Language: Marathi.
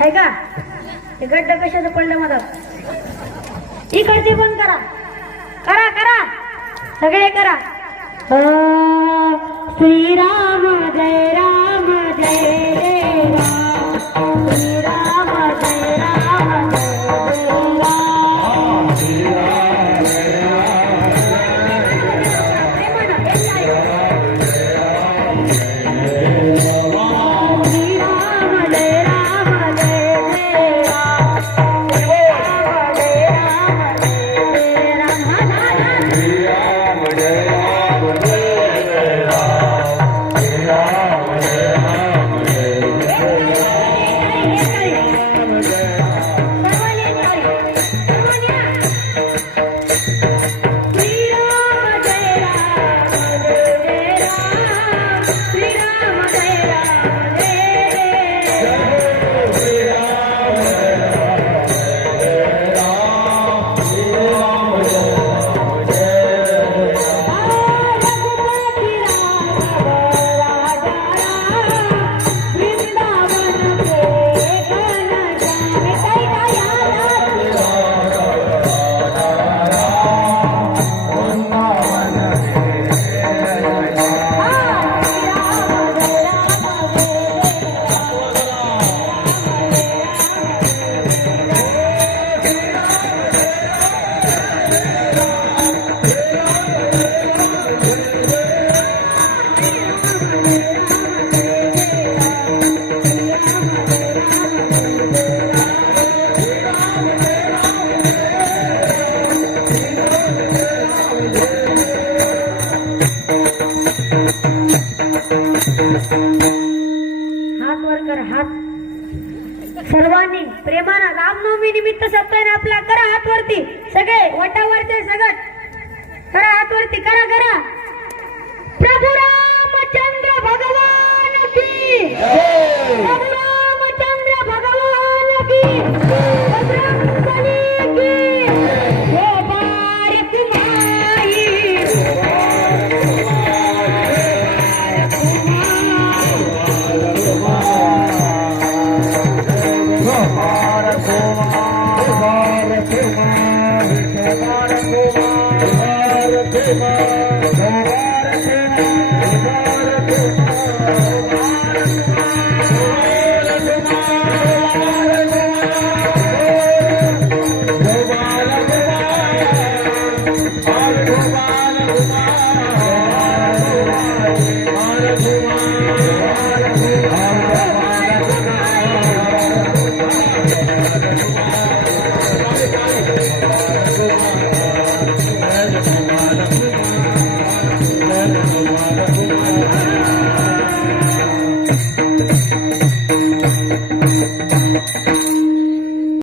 आहे का? हे गड्डा कशाचं पडलं मला? इकडची पण करा करा करा सगळे करा. श्रीराम जय राम जय राम श्रीराम जय राम जय हात वर कर हात सर्वांनी प्रेमानं रामनवमी निमित्त सप्ताह आपला करा हात वरती सगळे वटावरचे सगळं करा हात वरती करा करा. प्रभू रामचंद्र भगवान की प्रभू रामचंद्र भगवान की बजरंगबली की हे भारत माई भारत